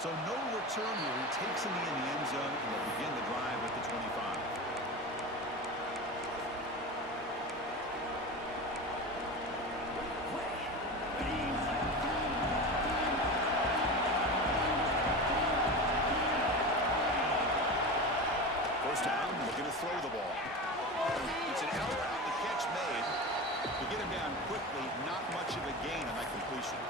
So no return here. He takes him in the end zone and will begin the drive at the 25. First down, looking to throw the ball. It's an out route, the catch made. To get him down quickly, not much of a gain on that completion.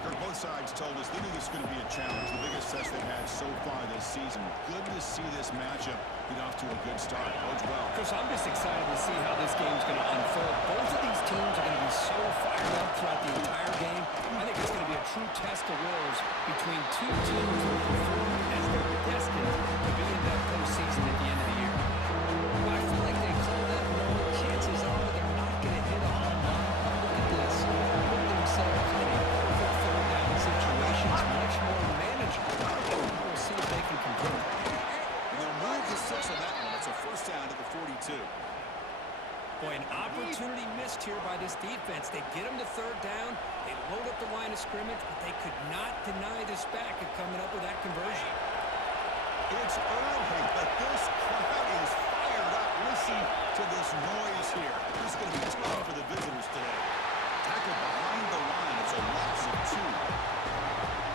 Kirk, both sides told us they knew this was going to be a challenge, the biggest test they've had so far this season. Good to see this matchup get off to a good start. Bodes well. Chris, I'm just excited to see how this game's going to unfold. Both of these teams are going to be so fired up throughout the entire game. I think it's going to be a true test of wills between two teams who perform as they're destined to be in that postseason at the end of the year. Well, I feel like they call that knowing chances are they're not going to hit a home run. Look at this. Put themselves in a perfect third down situations, much more manageable. We'll see if they can convert. And they'll move the 6 on that one. It's a first down at the 42. Boy, an opportunity missed here by this defense. They get them to third down. They load up the line of scrimmage, but they could not deny this back at coming up with that conversion. It's early, but this crowd is fired up. Listen to this noise here. This is going to be tough for the visitors today. Tackle behind the line. It's a loss of 2.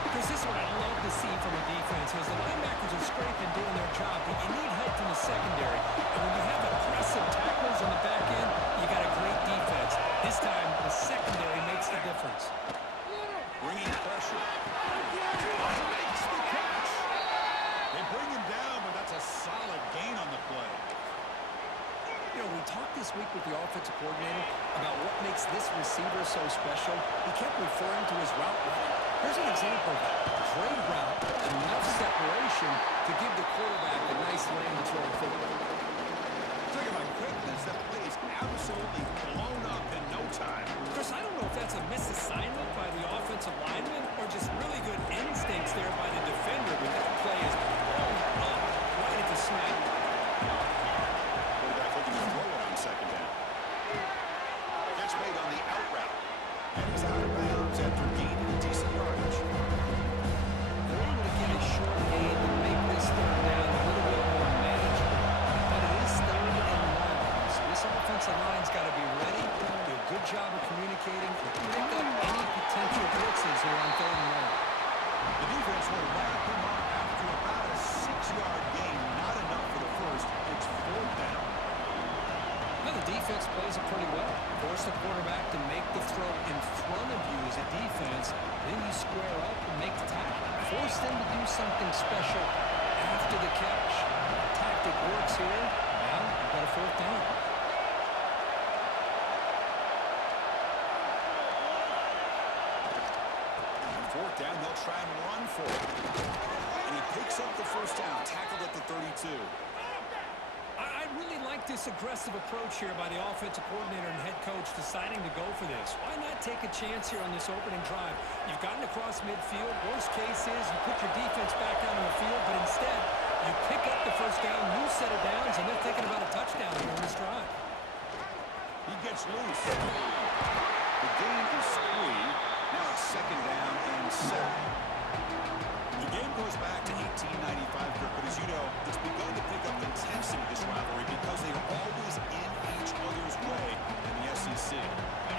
Because this is what I love to see from a defense is the linebackers are scraping doing their job, but you need help from the secondary. And when you have aggressive tackles on the back end, you got a great defense. This time, the secondary makes the difference. Bringing pressure. Makes the catch. They bring him down, but that's a solid gain on the play. You know, we talked this week with the offensive coordinator about what makes this receiver so special. He kept referring to his route running. Here's an example of that. Great route, enough separation to give the quarterback a nice lane to throw the football. Talking about quickness, that play is absolutely blown up in no time. Chris, I don't know if that's a misassignment by the offensive lineman or just really good instincts there by the defender, but that play is blown up right at the snap. Quarterback looking to throw it on second down. Catch made on the out route. And he's out of bounds after gaining decent yardage. They're able to get a short gain to make this third down a little bit more manageable. But it is third and long. So this offensive line's got to be ready, do a good job of communicating, and pick up any potential blitzes here on third and long. The defense will wrap him up after about a 6-yard gain. Not enough for the first. It's fourth down. Well, the defense plays it pretty well. Force the quarterback to make the throw in front of you as a defense. Then you square up and make the tackle. Force them to do something special after the catch. That tactic works here. Now you've got a fourth down. Fourth down, they'll try and run for it. And he picks up the first down, tackled at the 32. I really like this aggressive approach here by the offensive coordinator and head coach deciding to go for this. Why not take a chance here on this opening drive? You've gotten across midfield. Worst case is you put your defense back out on the field, but instead you pick up the first down, new set of downs, and they're thinking about a touchdown here on this drive. He gets loose. The gain is 3. Now it's second down and 7. The game goes back to 1895, Kirk, but as you know, it's begun to pick up intensity, this rivalry, because they are always in each other's way in the SEC.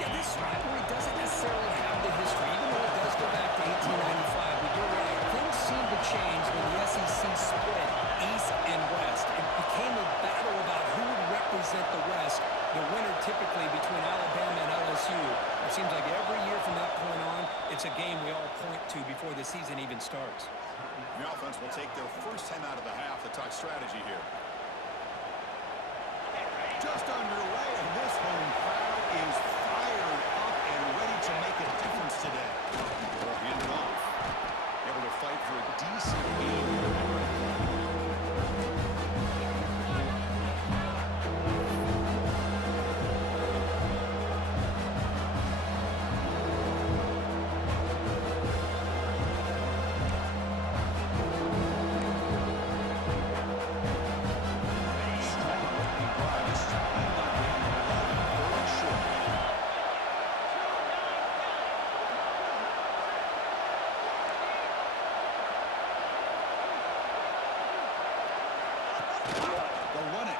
Yeah, this rivalry doesn't necessarily have the history, even though it does go back to 1895. But you're right, things seem to change when the SEC split east and west. It became a battle about who would represent the West, the winner typically between Alabama and LSU. It seems like every year from that point on, it's a game we all point to before the season even starts. The offense will take their first time out of the half to talk strategy here. Just underway, and this home crowd is fired up and ready to make a difference today. They'll hand it off. Able to fight for a decent lead.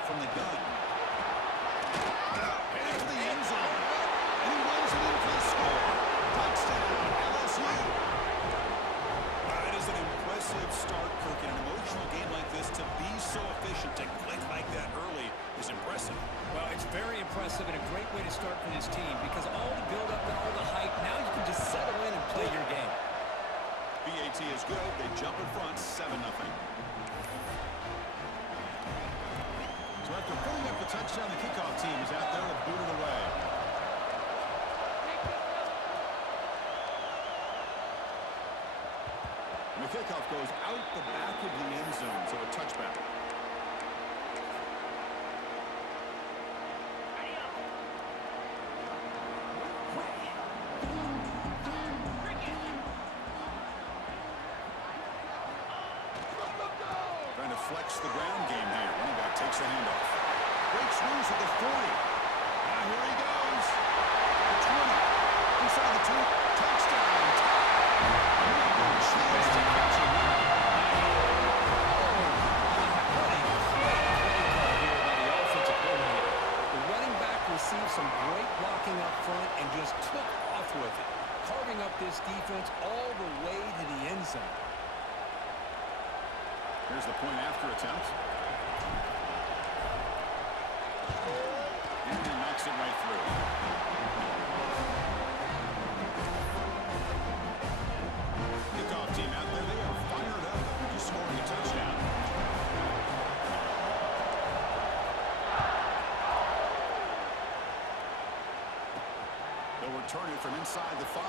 from the gun. Headed to the end zone. And he runs it in for the score. Touchdown, LSU. That is an impressive start, Kirk. In an emotional game like this, to be so efficient, to click like that early is impressive. Well, it's very impressive and a great way to start for this team because all the build-up and all the hype, now you can just settle in and play your game. BAT is good. They jump in front, 7-0. So after pulling up the touchdown, the kickoff team is out there to boot it away. And the kickoff goes out the back of the end zone, so a touchback. Trying to flex the ground game here. Running back takes the handoff. Breaks loose at the 40. Now here he goes. The 20. Inside the 2. Touchdown. No chance to catch him here. The running back received some great blocking up front and just took off with it, carving up this defense all the way to the end zone. Here's the point after attempt. And he knocks it right through. Kickoff team out there. They are fired up after just scoring a touchdown. They'll return it from inside the 5.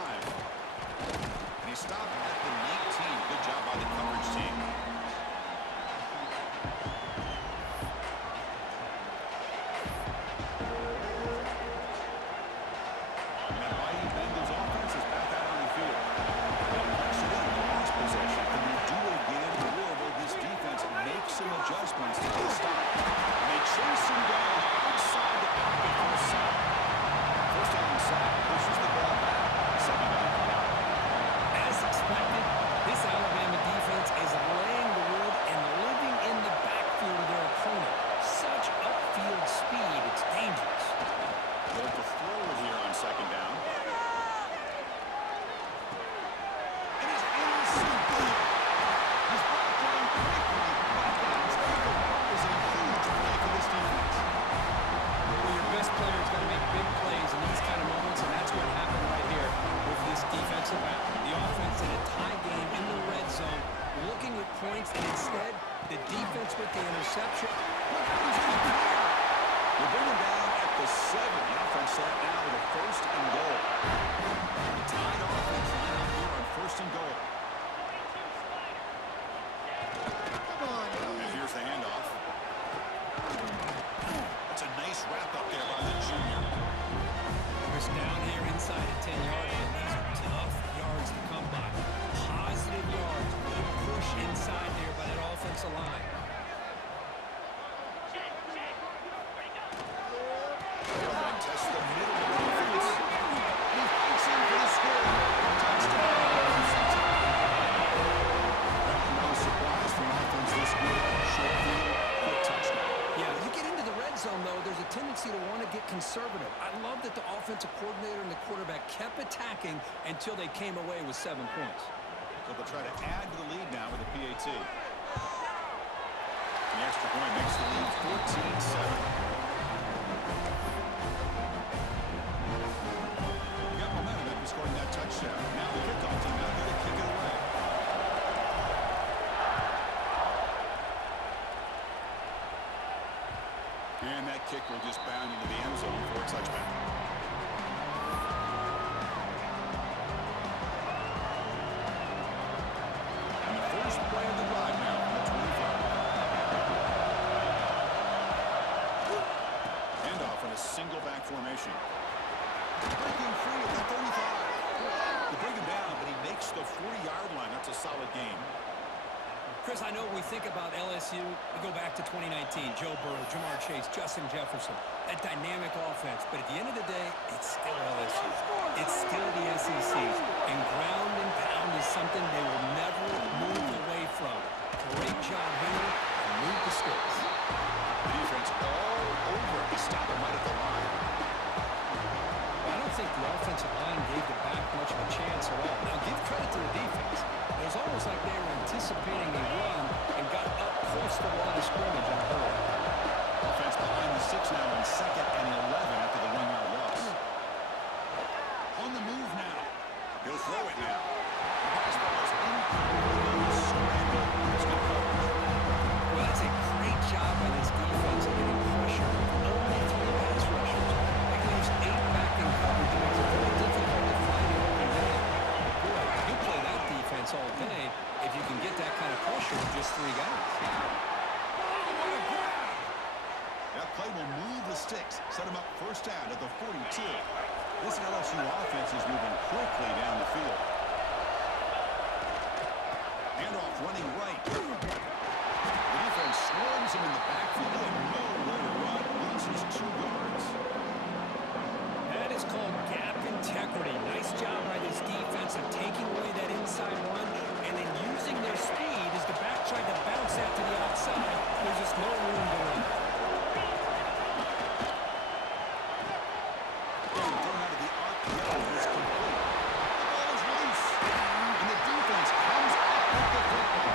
And he stopped at the 19. Good job by the coverage team. Adjustments to the stop. And they chase him down outside the pocket for a sack. First down and sack pushes the ball back. Second down and out. As expected, this Alabama defense is laying the wood and living in the backfield of their opponent. Such upfield speed, it's dangerous. They'll to throw it here on second down. And he's incomplete. He's brought down quickly. Is a huge play for this defense. Well, your best player is going to make big plays in these kind of moments, and that's what happened right here with this defensive back. The offense in a tie game in the red zone, looking at points, and instead, the defense with the interception. Look how he's in the clear. We're bringing down at the 7. The offense set now with a first and goal. The tied offense line out here on first and goal. And here's the handoff. That's a nice wrap up there by the junior. Chris down here inside at 10-yard line. These are tough yards to come by. Positive yards. Good push inside there by that offensive line. Test the middle of the defense. He fights in for the score. Touchdown. No surprise from offense this good. Short field, quick touchdown. Yeah, as you get into the red zone, though, there's a tendency to want to get conservative. I love that the offensive coordinator and the quarterback kept attacking until they came away with 7 points. So they'll try to add to the lead now with a PAT. The extra point makes the lead 14-7. You got momentum after scoring that touchdown. Now the kickoff team out there to kick it away. And that kick will just bound into the end zone for a touchback. And the first play of the drive now from the 25. Handoff in a single back formation. Breaking free at the 35. They bring him down, but he makes the 40-yard line. That's a solid game. Chris, I know we think about LSU, we go back to 2019, Joe Burrow, Jamar Chase, Justin Jefferson, that dynamic offense. But at the end of the day, it's still LSU. It's still the SEC. And ground and pound is something they will never move away from. Great job here and move the sticks. Defense all pressure of just 3 guys. Oh, what a grab! That play will move the sticks, set them up first down at the 42. This LSU offense is moving quickly down the field. Handoff running right. The defense swarms him in the backfield. They have nowhere to run. Loses 2 yards. That is called gap integrity. Nice job by this defense of taking away that inside run and then using their speed as the back tried to bounce that to the outside. There's just no room to run. Thrown out of the RPO is complete. The ball is loose. And the defense comes up with the football.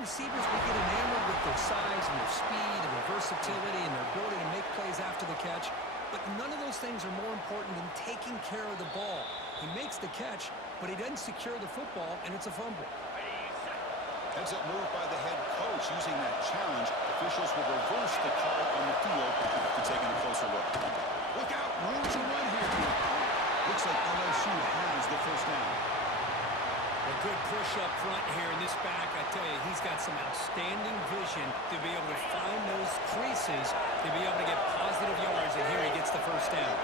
Receivers will get enamored with their size and their speed and their versatility and their ability to make plays after the catch, but none of those things are more important than taking care of the ball. He makes the catch, but he doesn't secure the football, and it's a fumble. Heads up move by the head coach using that challenge. Officials will reverse the call on the field after taking a closer look. Look out, room to run here. Looks like LSU has the first down. A good push up front here in this back. I tell you, he's got some outstanding vision to be able to find those creases, to be able to get positive yards, and here he gets the first down.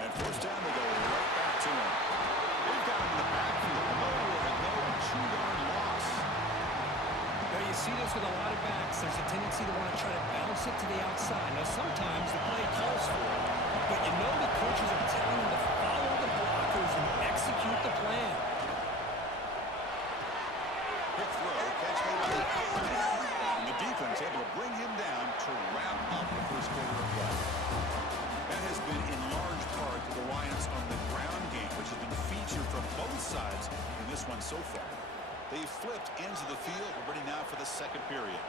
And first down, they go right back to him. They've got him in the backfield. Nowhere to go, a 2-yard loss. Now you see this with a lot of backs. There's a tendency to want to try to bounce it to the outside. Now sometimes the play calls for it, but you know the coaches are telling them to follow the blockers and execute the plan. Quick throw, catch made on the outside. And the defense able to bring him down to wrap up the first quarter of play. That has been in large part the reliance on the ground game, which has been featured from both sides in this one so far. They've flipped ends of the field. We're ready now for the second period.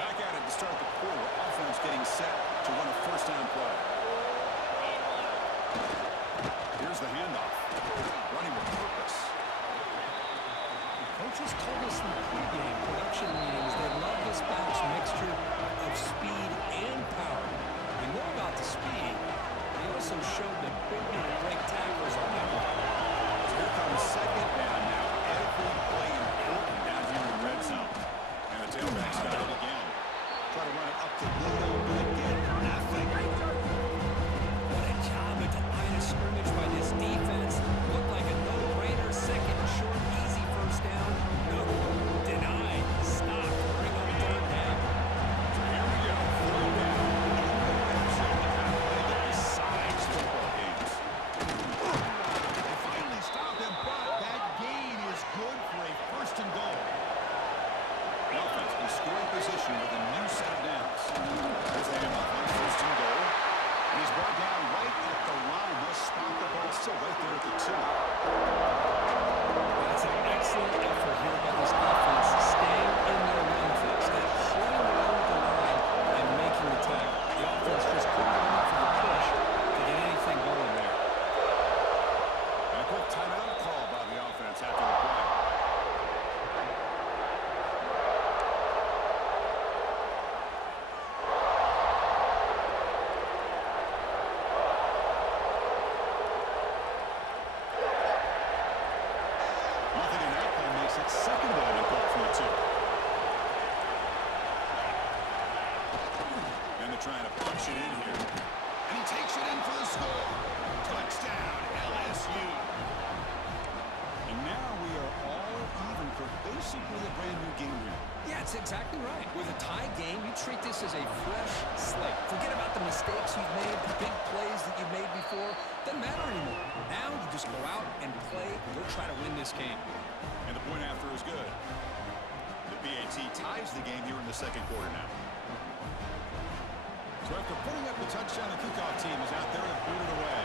Back at it to start the quarter. Offense getting set to run a first down play. Here's the handoff. Running with purpose. Coaches told us in the pregame production meetings they love this back's mixture of speed and power. We know about the speed. They also showed the ability to break tackles on that line. So here comes second down now. Every play important down here in the red zone. And the tailback's got it again. Try to run it up to Leo, but again, nothing. What a job at the line of scrimmage by this defense. Looked like a no-brainer. Second and short, easy first down. No, denied, stopped, bring up third down. So here we go. Third down. That's the kind of play that decides football games. They finally stop him, but that gain is good for a first and goal. The offense in scoring position with a new set of downs. There's the handoff on first and goal. And he's brought down right at the line. They'll spot the ball still right there at the 2. That's an excellent effort here by this defense, staying in their run fix, that holding around the line and making the tackle. The offense just couldn't get enough of a push to get anything going there. And a quick timeout call by the offense after the play. Nothing in that play makes it second down and goal from the 2. And they're trying to punch it in here. And he takes it in for the score. Touchdown, LSU. And now we are all even for basically a brand new game here. Yeah, it's exactly right. With a tie game, you treat this as a fresh slate. Forget about the mistakes you've made, the big plays that you've made before. Doesn't matter anymore. Now you just go out and play and go try to win this game. And the point after is good. The PAT ties the game here in the second quarter now. So after putting up the touchdown, the kickoff team is out there to boot it away.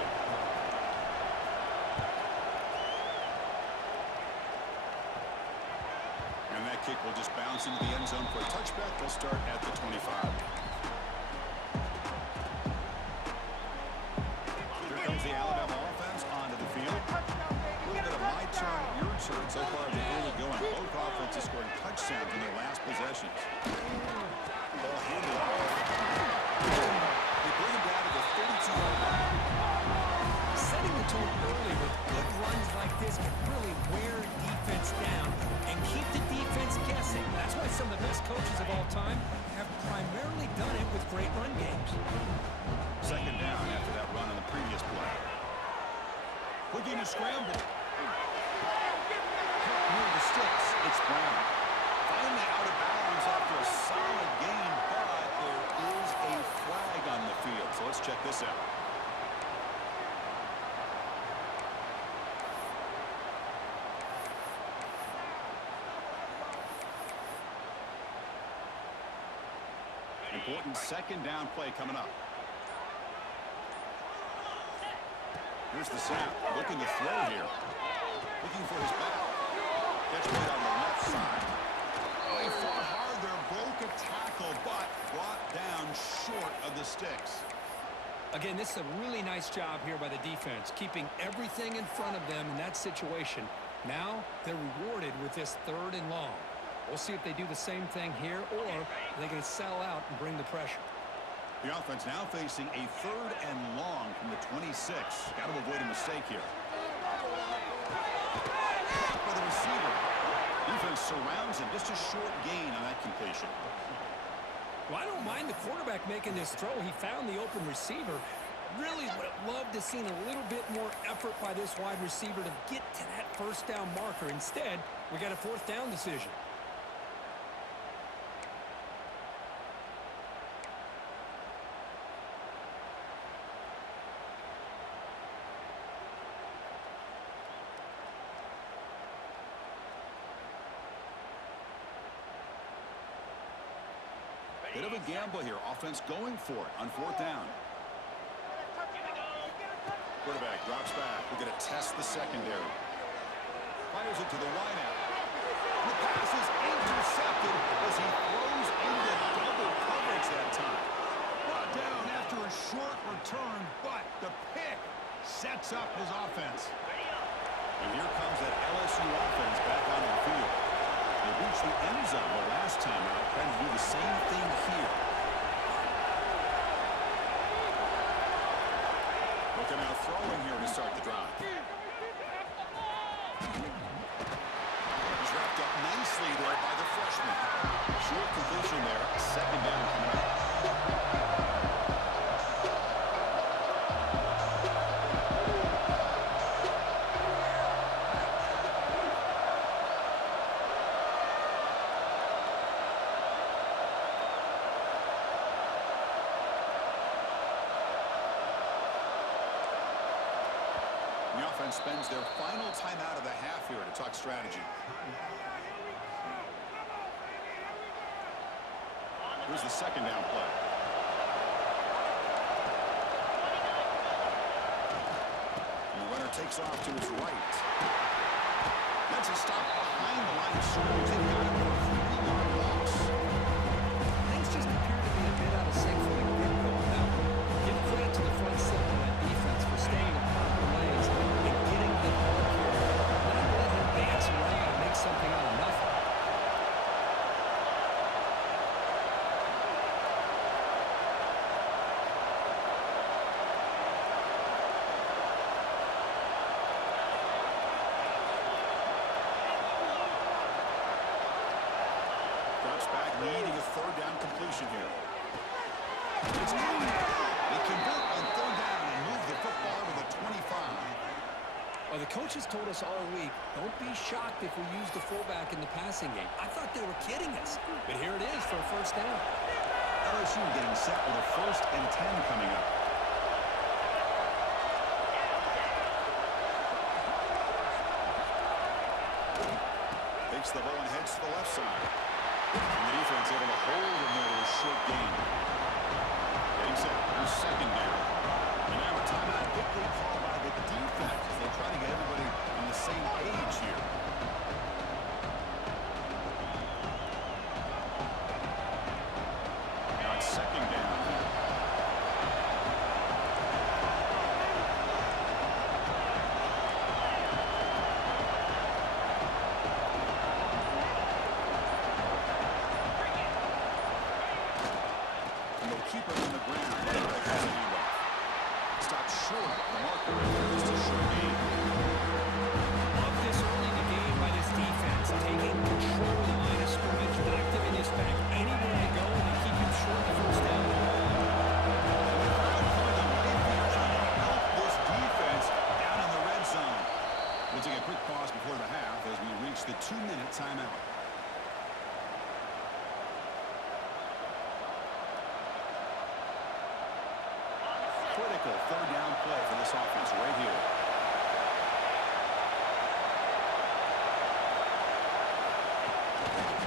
kick will just bounce into the end zone for a touchback. They'll start at the 25. Here comes the Alabama offense onto the field. A little bit of my turn, your turn so far as the early going. Both offenses scoring touchdowns in their last possessions. Ball handed off. They bring him down to the 32-yard line. Setting the tone early with good runs like this can really wear defense down and keep the defense guessing. That's why some of the best coaches of all time have primarily done it with great run games. Second down after that run on the previous play. Looking to scramble. Near the sticks, it's Brown. Finally out of bounds after a solid game, but there is a flag on the field. So let's check this out. Important second down play coming up. Here's the snap. Looking to throw here. Looking for his back. Catch made on the left side. Oh, he fought hard there. Broke a tackle, but brought down short of the sticks. Again, this is a really nice job here by the defense, keeping everything in front of them in that situation. Now they're rewarded with this 3rd and long. We'll see if they do the same thing here, or are they going to sell out and bring the pressure. The offense now facing a 3rd and long from the 26. Got to avoid a mistake here. Caught by the receiver. Defense surrounds him. Just a short gain on that completion. Well, I don't mind the quarterback making this throw. He found the open receiver. Really would have loved to have seen a little bit more effort by this wide receiver to get to that first down marker. Instead, we got a 4th down decision. Bit of a gamble here. Offense going for it on 4th down. Quarterback drops back. We're going to test the secondary. Fires it to the wideout. The pass is intercepted as he throws into double coverage that time. Brought down after a short return, but the pick sets up his offense. And here comes that LSU offense back onto the field. They reached the end zone the last time out, trying to do the same thing here. Looking now throwing here to start the drive. He's wrapped up nicely there by the freshman. Short completion there, second down coming up. The offense spends their final timeout of the half here to talk strategy. Here's the second down play. And the runner takes off to his right. That's a stop behind the line of scrimmage. They've got him for a 3-yard loss. Things just appear to be a bit out of sync from the get-go. Now, give credit to the front seven of that defense for staying in proper lanes and getting the ball carrier. Not let him dance around and make something out of nothing. Drops back, needing a 3rd down completion here. It's caught. They convert on 3rd down and move the football to the 25. Well, the coaches told us all week, don't be shocked if we use the fullback in the passing game. I thought they were kidding us, but here it is for a 1st down. LSU getting set with a 1st and 10 coming up. Takes the ball and heads to the left side. And the defense able to hold him there with a short gain. Getting set for 2nd down. And now a timeout quickly called by the defense as they try to get everybody on the same page here. timeout. Critical third down play for this offense right here.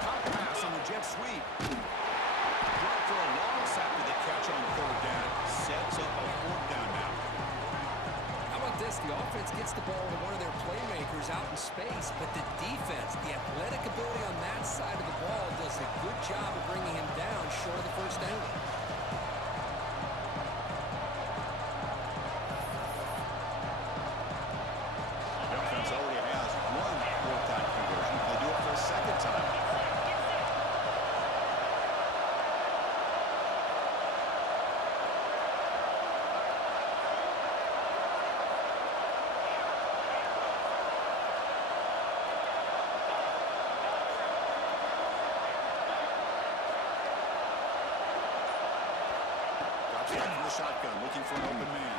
Top pass on the jet sweep. Brought for a loss after the catch on third down. Sets up a fourth down now. How about this? The offense gets the ball to one of their playmakers out in space, but the defense, the athletic ability on that side of the ball does a good job of bringing him down short of the first down. The offense already has one fourth-down conversion. They do it for a second time. Drops back from the shotgun, looking for an open man.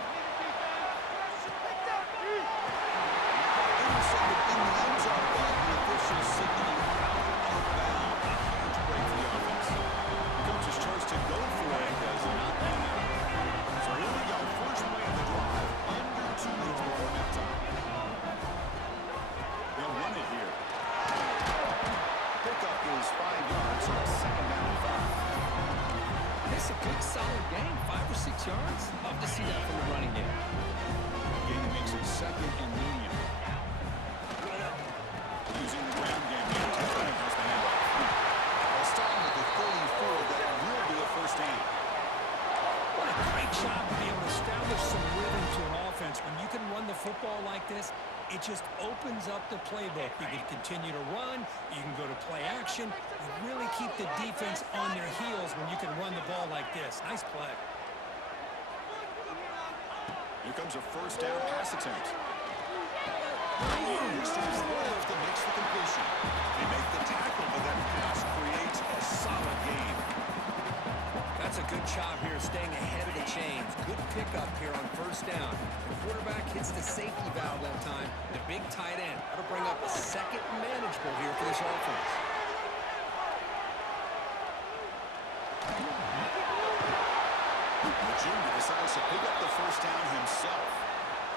Intercepted in the end zone, but the officials signaling out of bounds. A huge break for the offense. The coach's choice to go for it does not pan out. So here we go, first play of the drive, under 2 minutes before halftime. They'll run it here. Pickup is 5 yards, so it's second down and 5. This is a good, solid gain, 5 or 6 yards. Love to see that from the running game. Gain makes it second and medium. Using the ground game here to try to force the handoff. They'll start with the 34. That will be a first down. What a great job to be able to establish some rhythm to an offense. When you can run the football like this, it just opens up the playbook. You can continue to run. You can go to play action. You really keep the defense on their heels when you can run the ball like this. Nice play. Here comes a first down pass attempt. Steps left and makes the completion. They make the tackle, but that pass creates a solid gain. That's a good job here staying ahead of the chains. Good pickup here on first down. The quarterback hits the safety valve that time. The big tight end. That'll bring up a second manageable here for this offense. Junior decides to pick up the first down himself.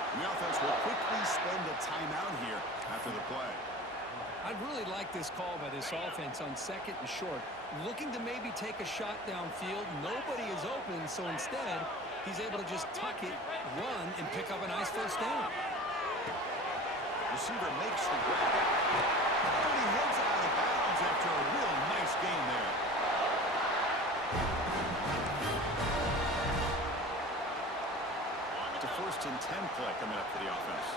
The offense will quickly spend a timeout here after the play. I really like this call by this offense on second and short. Looking to maybe take a shot downfield. Nobody is open, so instead, he's able to just tuck it, run, and pick up a nice first down. Receiver makes the grab. And he heads out of bounds after a real nice gain there. It's a first and 10 play coming up for the offense.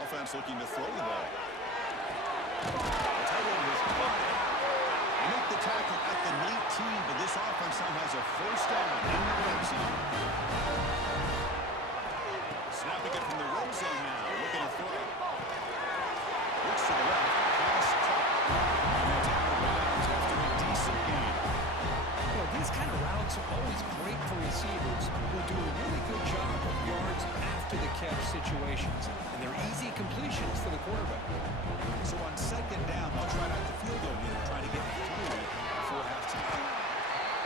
Offense looking to throw the ball. The tight end is caught it. They make the tackle at the 19, but this offense now has a first down in the red zone. Snapping it from the red zone now, looking to throw. Looks to the left, pass caught. And it's out of bounds after a decent gain. These kind of routes are always great for receivers who do a really good job of yards after the catch situations. And they're easy completions for the quarterback. So on second down, they'll try out the field goal unit, try to get through before halftime.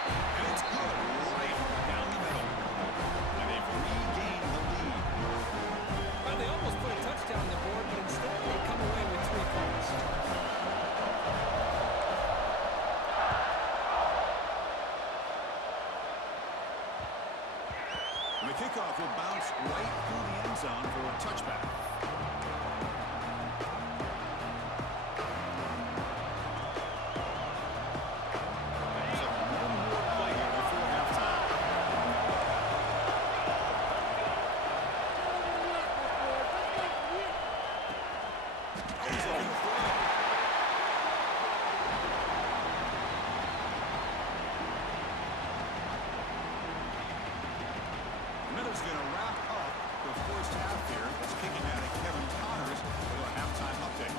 And it's good, right down the middle. And they've regained the lead. Well, they almost put a touchdown on the board, but instead they come away with 3 points. And the kickoff will bounce right through the end zone for a touchback. There's one more play here before halftime. He's looking to throw. And that is going to wrap up the first half here. It's kicking out at Kevin Connors with a halftime update.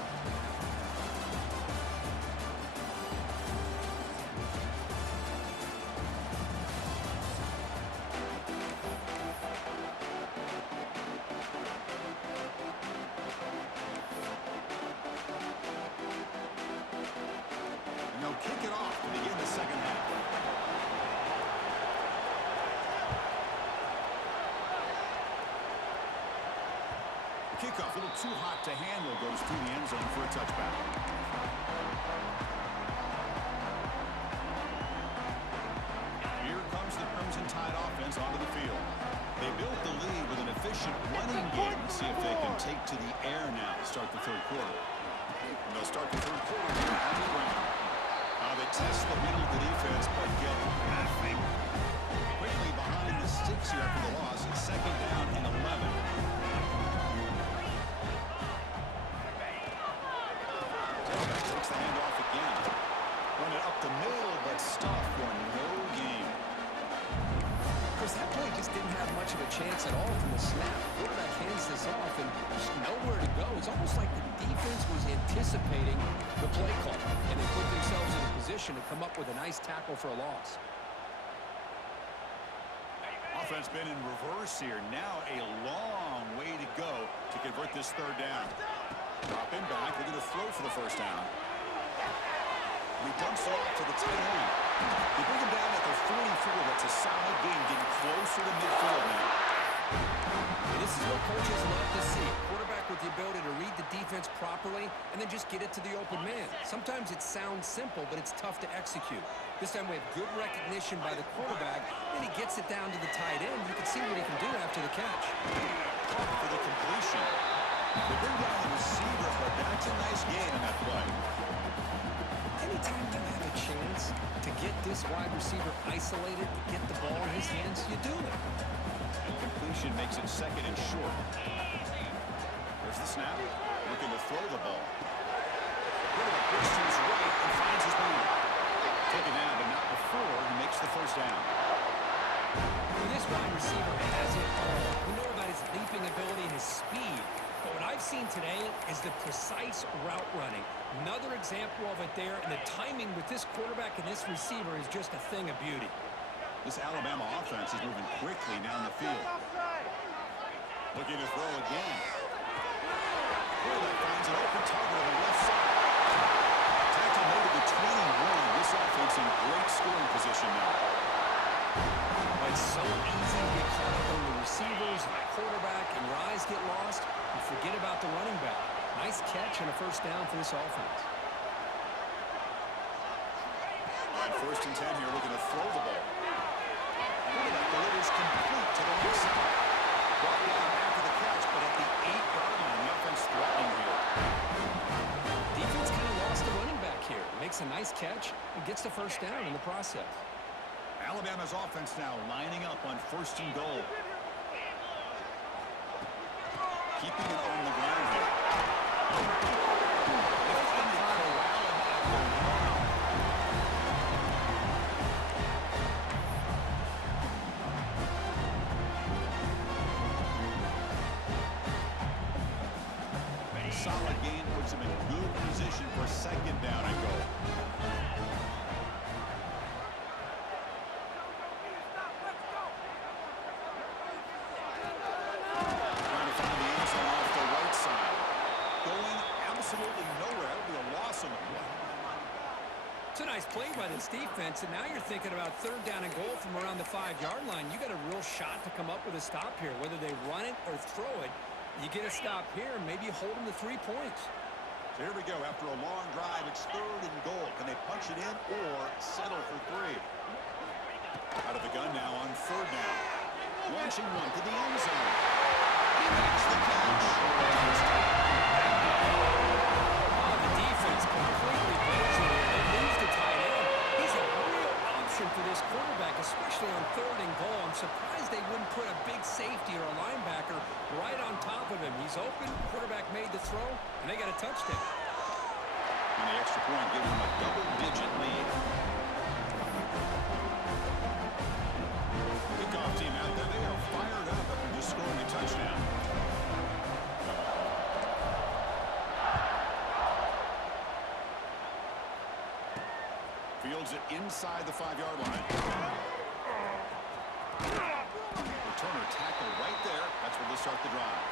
Kickoff, a little too hot to handle, goes through the end zone for a touchback. Here comes the Crimson Tide offense onto the field. They built the lead with an efficient running game. Let's see if they can take to the air now to start the third quarter. And they'll start the third quarter here on the ground. They test the middle of the defense, but get nothing. Quickly behind the sticks here after the loss. It's second down and 11. Takes the handoff again. Run it up the middle, but stuff for no gain. Because that play just didn't have much of a chance at all from the snap. Quarterback hands this off and just nowhere to go. It's almost like the defense was anticipating the play call, and they put themselves in a position to come up with a nice tackle for a loss. Offense been in reverse here. Now a long way to go to convert this third down. Drop him back. They're going to throw for the first down. He dumps it off to the tight end. They bring him down at the 44. That's a solid gain, getting closer to midfield now. And this is what coaches love to see. A quarterback with the ability to read the defense properly and then just get it to the open man. Sometimes it sounds simple, but it's tough to execute. This time we have good recognition by the quarterback, and he gets it down to the tight end. You can see what he can do after the catch. For the completion. They bring down the receiver, but that's a nice gain on that play. Anytime you have a chance to get this wide receiver isolated, to get the ball in his hands, you do it. And completion makes it second and short. There's the snap. Looking to throw the ball. Quarterback goes to his right and finds his man. Taken down, but not before he makes the first down. This wide receiver has it all. We know about his leaping ability and his speed. But what I've seen today is the precise route running. Another example of it there, and the timing with this quarterback and this receiver is just a thing of beauty. This Alabama offense is moving quickly down the field. Looking to throw again. Quarterback finds an open target on the left side. Tackle made at the 21. This offense in great scoring position now. It's so easy to get caught up on the receivers and the quarterback, and your eyes get lost. You forget about the running back. Nice catch and a first down for this offense. On first and 10 here, looking to throw the ball. Quarterback delivers complete to the left side. Brought down after the catch, but at the 8-yard line, the offense threatening here. Defense kind of lost the running back here. Makes a nice catch and gets the first down in the process. Alabama's offense now lining up on first and goal. Keeping it on the ground here. Solid gain puts him in good position for second down and goal. It's a nice play by this defense, and now you're thinking about third down and goal from around the 5-yard line. You got a real shot to come up with a stop here. Whether they run it or throw it, you get a stop here, and maybe you hold them to 3 points. So here we go. After a long drive, it's third and goal. Can they punch it in or settle for 3? Out of the gun now on third down. Launching one to the end zone. He makes the catch. The defense completely blows it here. They lose the tight end. He's a real option for this quarterback, especially on third and goal. I'm surprised they wouldn't put a big safety or a linebacker right on top of him. He's open. Quarterback made the throw, and they got a touchdown. And the extra point giving them a double-digit lead. Kickoff team out there. They are fired up after just scoring a touchdown. Fields it inside the 5-yard line. Returner tackle right there. That's where they start the drive.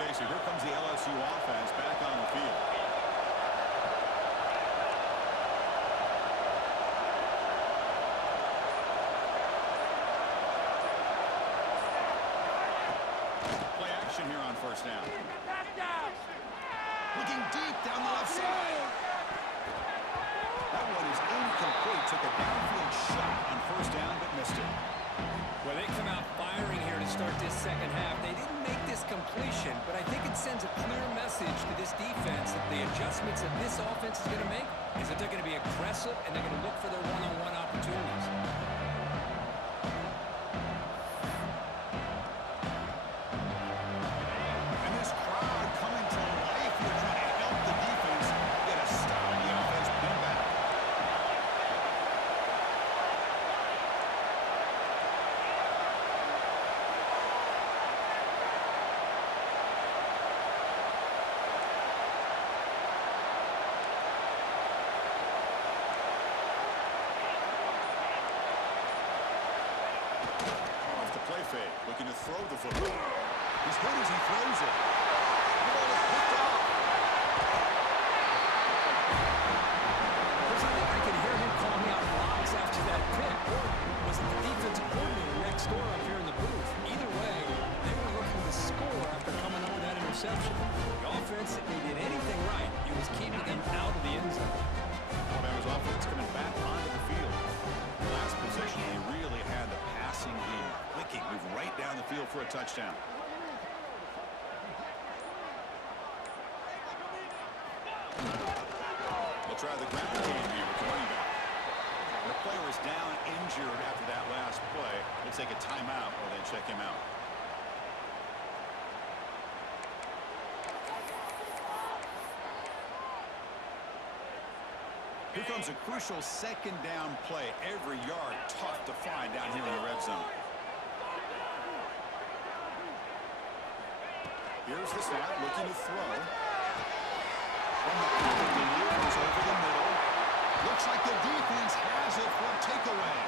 Okay, so here comes the LSU offense back on the field. Play action here on first down. Looking deep down the left side. That one is incomplete. Took a downfield shot on first down, but missed it. Well, they come out firing here to start this second half. They didn't make this completion, but I think it sends a clear message to this defense that the adjustments that this offense is going to make is that they're going to be aggressive and they're going to look for their one-on-one opportunities. And this crowd coming to life here trying to help the defense get a stop. The offense pin back. Off the play fake, looking to throw the football. He's good as he throws it. The ball is picked off. Chris, I think I can hear him calling out blocks after that pick. Or was it the defensive coordinator next door up here in the booth? Either way, they were looking to score after coming up with that interception. The offense, if they did anything right, it was keeping them out of the end zone. Alabama's offense coming back onto the field. Last possession, they really had the passing game clicking. Move right down the field for a touchdown. They'll try the ground game here with the running back. The player is down injured after that last play. We'll take a timeout while they check him out. Here comes a crucial second down play. Every yard tough to find down here in the red zone. Here's the snap, looking to throw. From the pocket, delivers over the middle. Looks like the defense has it for a takeaway.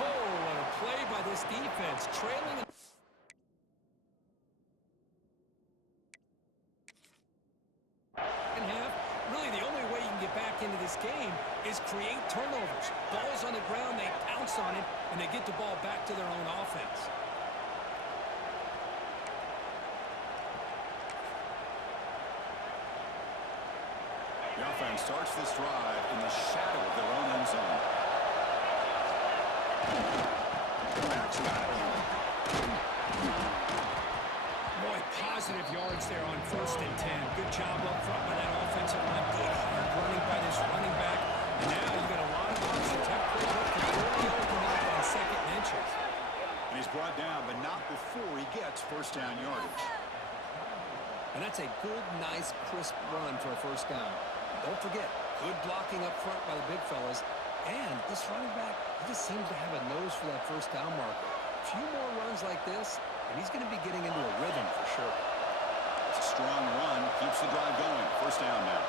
Oh, what a play by this defense. Trailing in half. Really, the only way you can get back into this game is create turnovers. Ball's on the ground, they pounce on it, and they get the ball back to their own offense. The offense starts this drive in the shadow of their own end zone. Action. Boy, positive yards there on 1st and 10. Good job up front by that offensive line. Good hard running by this running back. And now you got a lot of options. That playbook can really open up on 2nd and inches. And he's brought down, but not before he gets first down yardage. And that's a good, nice, crisp run for a first down. Don't forget, good blocking up front by the big fellas. And this running back, he just seems to have a nose for that first down marker. A few more runs like this, and he's going to be getting into a rhythm for sure. It's a strong run, keeps the drive going. First down now.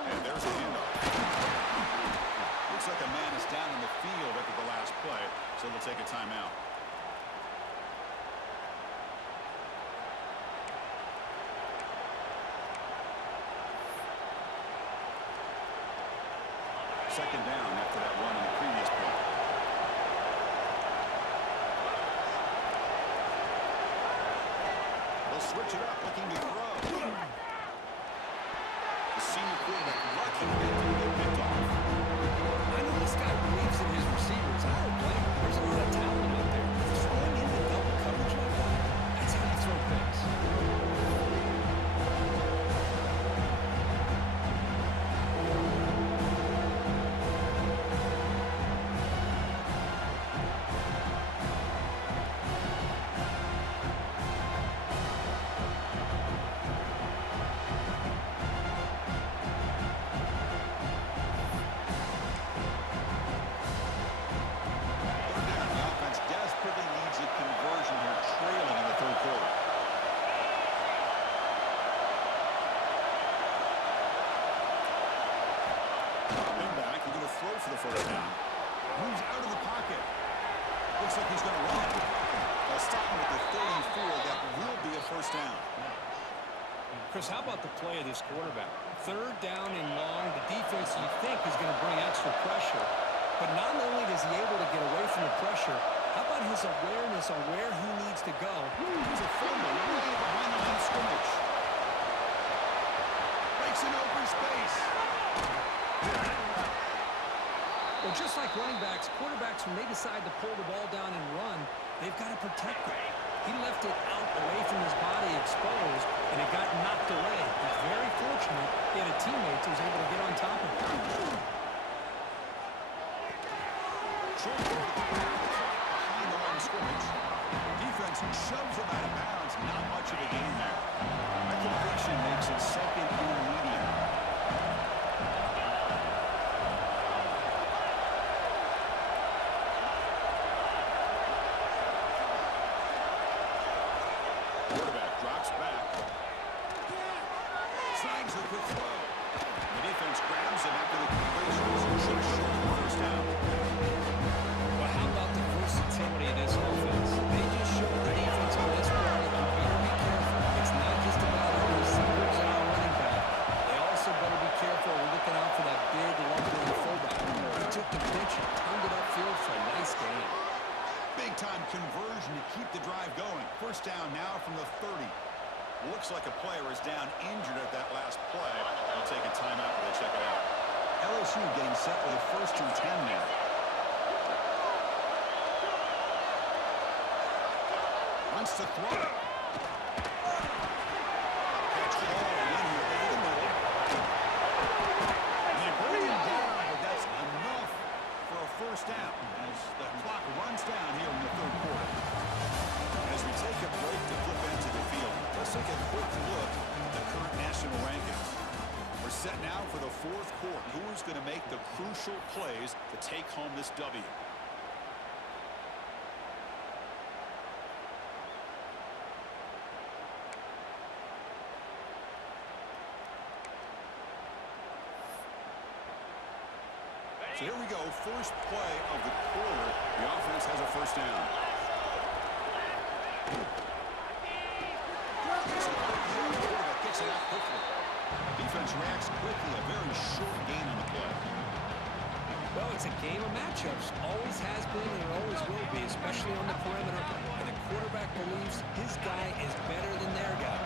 And there's a handoff. Looks like a man is down in the field after the last play, so they'll take a timeout. Second down after that one in the previous play. They'll switch it up, looking to throw. The senior quarterback lucky to get picked off. I know this guy believes in his receivers. I don't blame him. There's a lot of talent out there. Throwing into double coverage like that, that's how you throw picks. throw for the first down. Moves out of the pocket. Looks like he's going to run. They'll stop him at the 34. That will be a first down. Chris, how about the play of this quarterback? Third down and long. The defense, you think, is going to bring extra pressure. But not only is he able to get away from the pressure, how about his awareness on where he needs to go? He's a fumble way behind the line of scrimmage. Breaks into open space. Well, just like running backs, quarterbacks, when they decide to pull the ball down and run, they've got to protect it. He left it out away from his body exposed, and it got knocked away. He's very fortunate he had a teammate who was able to get on top of it. Short behind the line of scrimmage. Defense shoves him out of bounds. Not much of a gain there. That completion makes it second and medium. Quarterback drops back. Snags a quick throw. The defense grabs him after the completion. Short first down. Well, how about the versatility of this offense? They just showed the defense on this play. You better be careful. It's not just about our receivers and our running back. They also better be careful looking out for that big, lumbering fullback. He took the pitch and turned it upfield for a nice gain. Big-time conversion to keep the drive going. First down now from the 30. Looks like a player is down injured at that last play. They'll take a timeout when they check it out. LSU getting set with a 1st and 10 now. Wants to throw it. Catch the ball in here over the middle. And they bring him down, but that's enough for a first down as the clock runs down here in the 3rd quarter. As we take a break to flip into the field, let's take a quick look at the current national rankings. We're set now for the 4th quarter. Who's going to make the crucial plays to take home this W? So here we go, first play of the quarter. The offense has a first down. Gets it out quickly. Defense reacts quickly. A very short gain on the play. Well, it's a game of matchups. Always has been and it always will be, especially on the perimeter. And the quarterback believes his guy is better than their guy.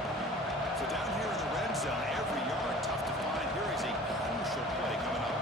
So down here in the red zone, every yard tough to find. Here is a crucial play coming up.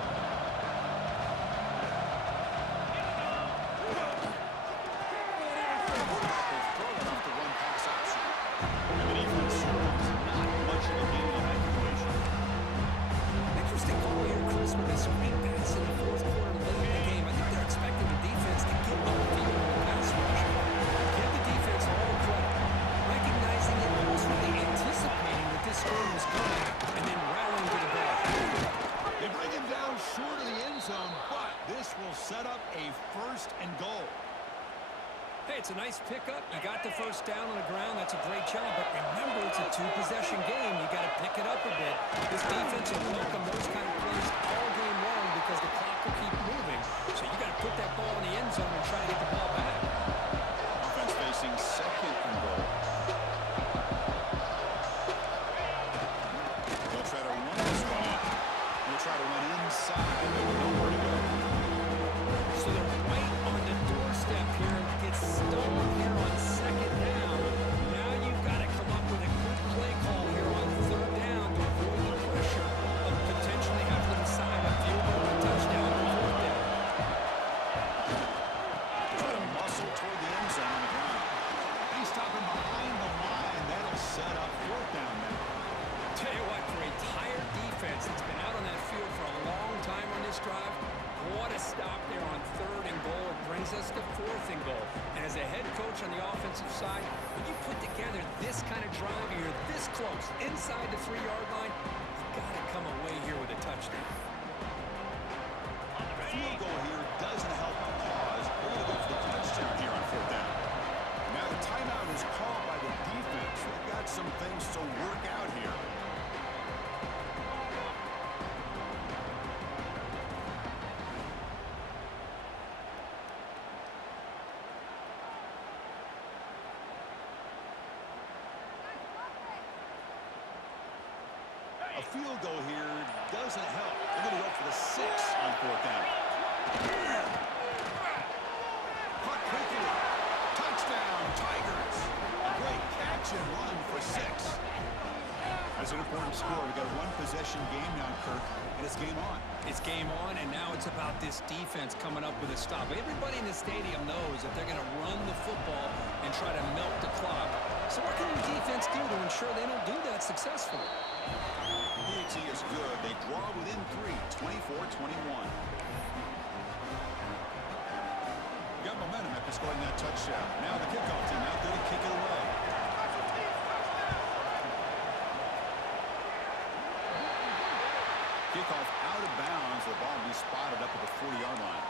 It's a nice pickup. You got the first down on the ground. That's a great job. But remember, it's a 2-possession game. You got to pick it up a bit. This defense will welcome those kind of plays all game long because the clock will keep moving. So you got to put that ball in the end zone and try to get the ball back. Offense facing 2nd and goal. They'll try to run this one up. They'll try to run inside. They know where to go. So they're right on the doorstep here. Gets stolen here on 2nd down. Now you've got to come up with a good play call here on 3rd down to avoid the pressure of potentially having to decide a field goal or touchdown on 4th down. Try to muscle toward the end zone on the ground. They stop him behind the line. That'll set up 4th down now. Tell you what, for a tired defense that's been out on that field for a long time on this drive, what a stop there on 3rd and goal. It brings us to 4th and goal. And as a head coach on the offensive side, when you put together this kind of drive, you're this close, inside the 3-yard line, you've got to come away here with a touchdown. Field goal here doesn't help the cause. We're going to go for the touchdown here on 4th down. Now the timeout is called by the defense. They've got some things to work out here. A field goal here doesn't help. They're going to go for the 6 on 4th down. Caught quickly. Touchdown, Tigers. A great catch and run for 6. That's an important score. We've got a one-possession game now, Kirk, and it's game on. It's game on, and now it's about this defense coming up with a stop. Everybody in the stadium knows that they're going to run the football and try to milk the clock. So what can the defense do to ensure they don't do that successfully? PAT is good. They draw within 3, 24-21. Got momentum after scoring that touchdown. Now the kickoff team out there to kick it away. Kickoff out of bounds. The ball will be spotted up at the 40-yard line.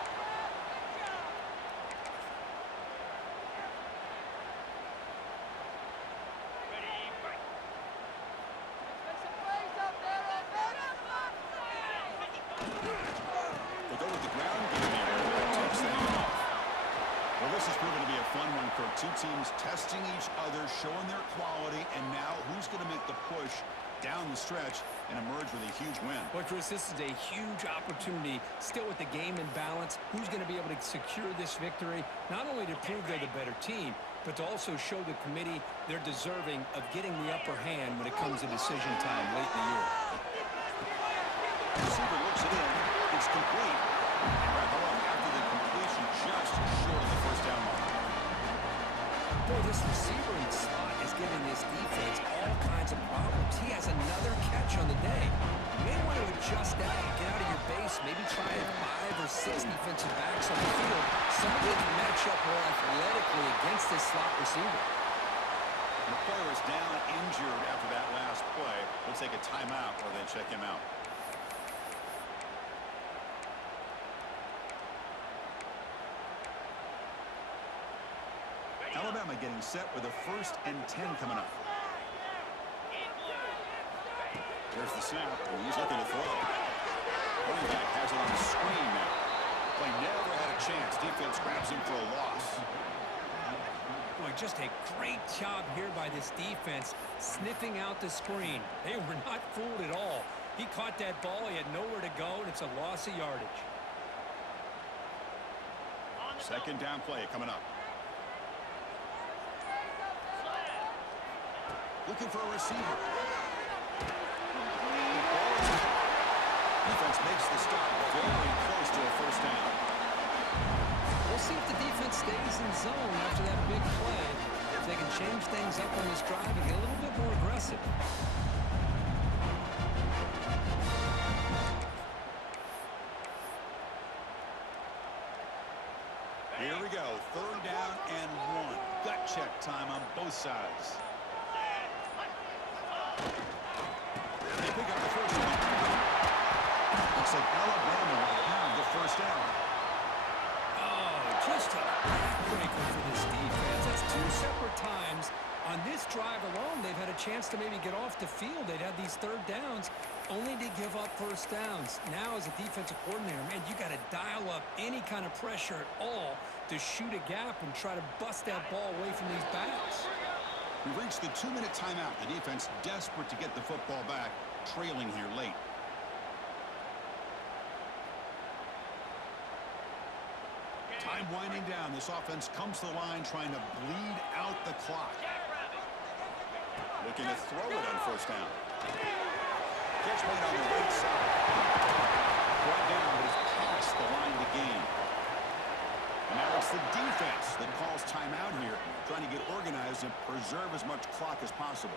They'll go with the ground game here. That takes them off. Well, this has proven to be a fun one, Kirk. Two teams testing each other, showing their quality, and now who's going to make the push down the stretch and emerge with a huge win. Well, Chris, this is a huge opportunity. Still with the game in balance, who's going to be able to secure this victory, not only to prove they're the better team, but to also show the committee they're deserving of getting the upper hand when it comes to decision time late in the year. Receiver looks it in. It's complete. And right along after the completion, just short of the first down mark. Boy, this receiver in slot is giving this defense all kinds of problems. He has another catch on the day. You may want to adjust that, get out of your base, maybe try 5 or 6 defensive backs on the field. Somebody can match up more athletically against this slot receiver. And the player is down injured after that last play. They'll take a timeout or they check him out. Alabama getting set with a 1st and 10 coming up. There's the snap, and he's looking to throw. Running back has it on the screen now. Play never had a chance. Defense grabs him for a loss. Boy, just a great job here by this defense, sniffing out the screen. They were not fooled at all. He caught that ball, he had nowhere to go, and it's a loss of yardage. 2nd down play coming up. Looking for a receiver. Defense makes the stop very close to a 1st down. We'll see if the defense stays in zone after that big play. If they can change things up on this drive and get a little bit more aggressive. Here we go. 3rd down and 1. Gut check time on both sides. They pick up the first one. Looks like Alabama will have the 1st down. Oh, just a backbreaker for this defense. That's 2 separate times. On this drive alone, they've had a chance to maybe get off the field. They'd had these 3rd downs, only to give up 1st downs. Now, as a defensive coordinator, man, you got to dial up any kind of pressure at all to shoot a gap and try to bust that ball away from these backs. We've reached the 2-minute timeout. The defense desperate to get the football back, trailing here late. Time winding down. This offense comes to the line trying to bleed out the clock. Looking to throw it on 1st down. Catch made on the right side. Brought down, but it's past the line to gain. And now it's the defense that calls timeout here, trying to get organized and preserve as much clock as possible.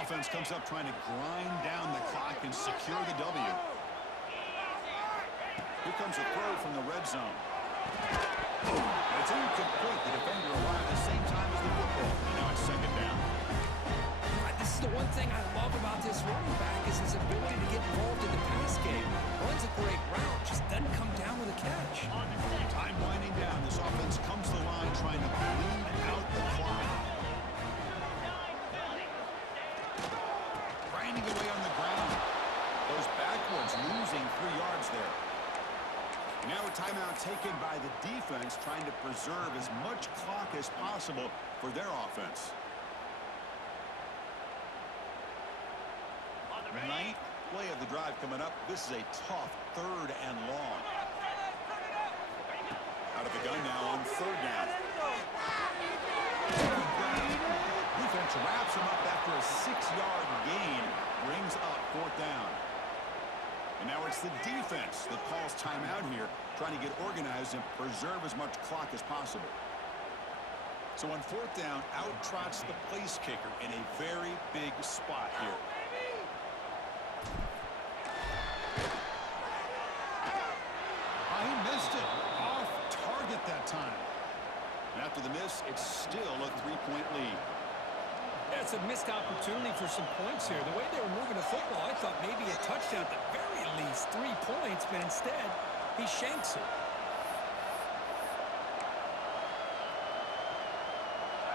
Offense comes up trying to grind down the clock and secure the W. Here comes a throw from the red zone. And it's incomplete. The defender arrived at the same time as the football. And now it's 2nd down. This is the one thing I love about this running back is his ability to get involved in the pass game. Runs a great route, just doesn't come down with a catch. Time winding down. This offense comes to the line trying to bleed out the clock. Grinding away on the ground. Goes backwards, losing 3 yards there. Now a timeout taken by the defense, trying trying to preserve as much clock as possible for their offense. Ninth play of the drive coming up. This is a tough 3rd and long. Out of the gun now on 3rd down. Defense wraps him up after a 6-yard gain. Brings up 4th down. And now it's the defense that calls timeout here, trying to get organized and preserve as much clock as possible. So on 4th down, out trots the place kicker in a very big spot here. He missed it. Off target that time. And after the miss, it's still a 3-point lead. That's a missed opportunity for some points here. The way they were moving the football, I thought maybe a touchdown at the very least, 3 points, but instead, he shanks it.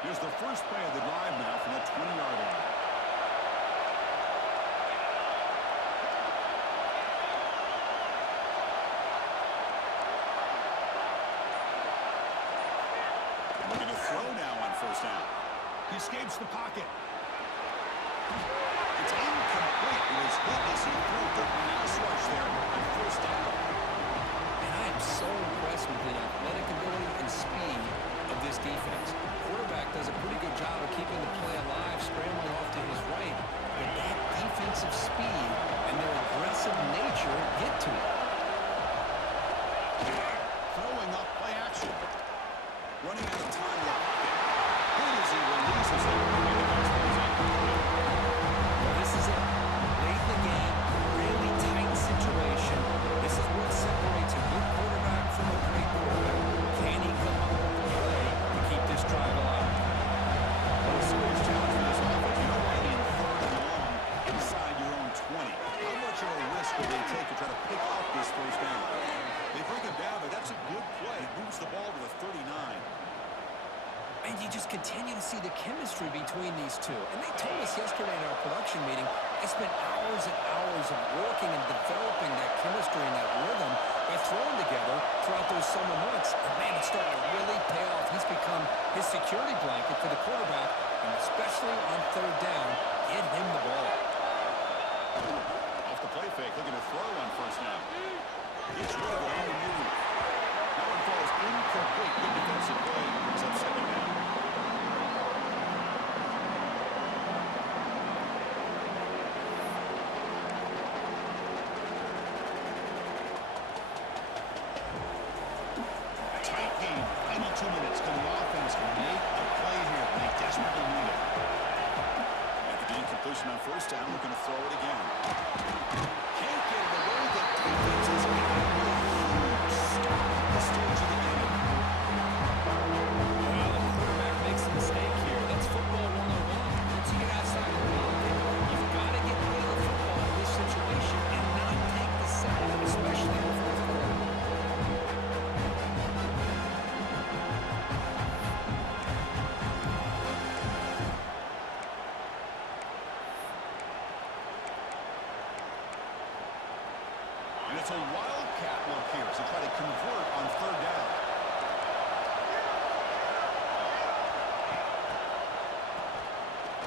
Here's the first play of the drive now from the 20-yard line. Looking to throw now on 1st down. He escapes the pocket. It's incomplete. It was hit as he threw the pass rush there on 1st down. And I am so impressed with the athletic ability and speed of this defense. Quarterback does a pretty good job of keeping the play alive, scrambling off to his right. But that defensive speed and their aggressive nature get to it. Throwing up play action. Running out of time in the pocket. Here as he releases it. Well, this is it. Late in the game, really tight situation. This is what separates a good quarterback from a great quarterback. Can he come up with the play to keep this drive alive? Well, a serious challenge for this offense. You don't want to be in 3rd and long inside your own 20. How much of a risk will they take to try to pick up this 1st down? They bring him down, but that's a good play. Moves the ball to the 39. And you just continue to see the chemistry between these two. And they told us yesterday in our production meeting, they spent hours and hours of working and developing that chemistry and that rhythm by throwing together throughout those summer months. And man, it's starting to really pay off. He's become his security blanket for the quarterback, and especially on 3rd down, get him the ball. Off the play fake, looking to throw on 1st down. Gets rid of it on the move. That one falls incomplete. Good defensive play. Brings up 2nd down. Tight game. Any 2 minutes. Can the offense make a play here? They desperately need it. After the incompletion on 1st down, looking to throw it again. Can't get it away. The defense is got a huge stop at the stage of the game. Well, the quarterback makes a mistake here. That's football 101. Once you get outside the pocket, you've got to get rid of the football in this situation and not take the sack, especially in the 4th quarter. And it's a wildcat look here to try to convert on 3rd down.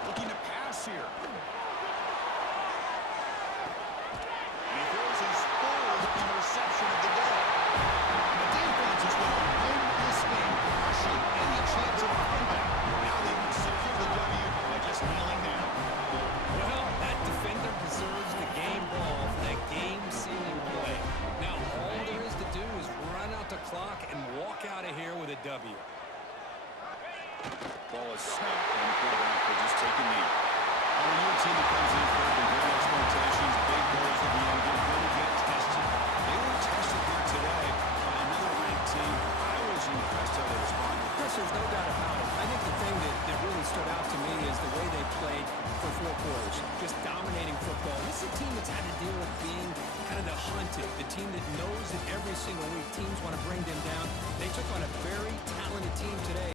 Looking to pass here. And he throws his 3rd interception of the day. And the defense is going to win this game, crushing any chance of a comeback. Now they can secure the W by just kneeling down. Well, that defender deserves the game ball for that game-sealing play. Now, all there is to do is run out the clock and walk out of here with a W. Ball is snapped, and the quarterback will just take a knee. On a new team that comes in for the great expectations, big goals at the end, they're going to get tested. They were tested here today by another ranked team. I was impressed how they responded. Chris, there's no doubt about it. I think the thing that really stood out to me is the way they played for 4 quarters, just dominating football. This is a team that's had to deal with being kind of the hunted, the team that knows that every single week teams want to bring them down. They took on a very talented team today.